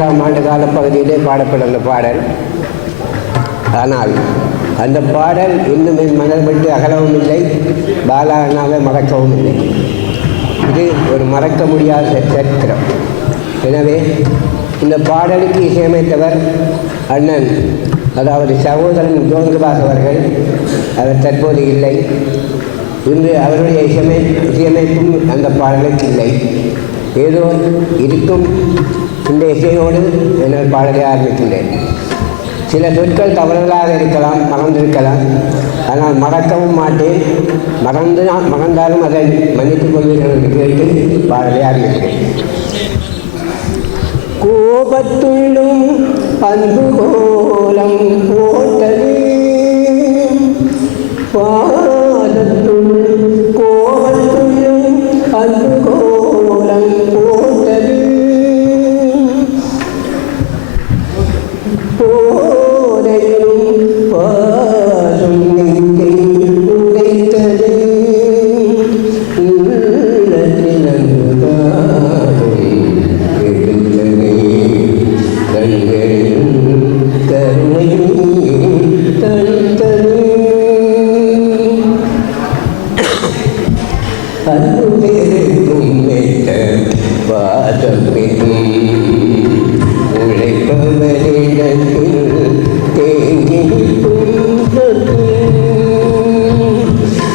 16ஆம் ஆண்டு காலப்பகுதியிலே பாடப்பட்ட பாடல். ஆனால் அந்த பாடல் இன்னும் என் மனதை விட்டு அகலவும் இல்லை, பாலா அண்ணாவை மறக்கவும் இல்லை. இது ஒரு மறக்க முடியாத சரித்திரம். எனவே இந்த பாடலுக்கு இசையமைத்தவர் அண்ணன், அதாவது சகோதரன் ஜோன்கிபாஸ் அவர்கள். அவர் தற்போது இல்லை. இன்று அவருடைய இசையமைப்பும் அந்த பாடலுக்கு இல்லை. ஏதோ இருக்கும் இந்த இசையோடு என்னால் பாடலை ஆரம்பிக்கின்றேன். சில சொற்கள் தவறுதலாக இருக்கலாம், மறந்திருக்கலாம். ஆனால் மறக்கவும் மாட்டேன். மறந்தாலும் அதை மன்னித்துக் கொள்வீர்கள் என்று கேட்டு பாடலை ஆரம்பிக்கிறேன். கோபத்துள்ளும் அன்பு கோலம் போட்டது, பாதத்துள் கோபத்துள்ளும் அன்பு கோலம் போட்டது, போதையும் பாதும் நெஞ்சை உடைத்தது, உள்ளத்தில் அன்புதாரும் எடுத்தது, கண்களில் கருணை தளித்தது, அன்பு பெருக்கும் மெத்த பாதம் பெரும் உழைப்பவரிடத்தில் தேங்கி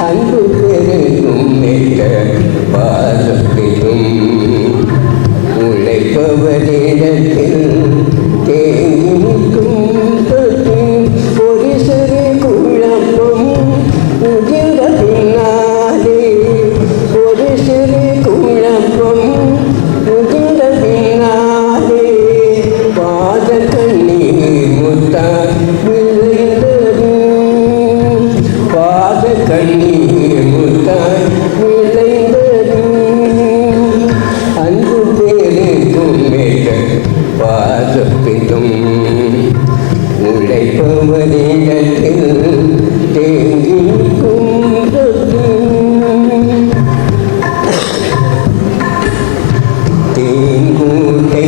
அன்பு பெருக்கும் மெத்த பாதம் பெரும் உழைப்பவரிடத்தில் தேங்கி ஒரு சிறு குழப்பம் உதிர்ந்த பின்னாலே, ஒரு சிறு குழப்பம் உதிர்ந்த பின்னாலே, பாத கண்ணீர் முத்தாய் விளைந்தது, பாத கண்ணீர் முத்தாய் விளைந்தது, அன்பு பேருக்கும் மேக பாதப்பிடும் உழைப்பவரிடத்தில் தேங்கிக்கும் தேங்கூட்டை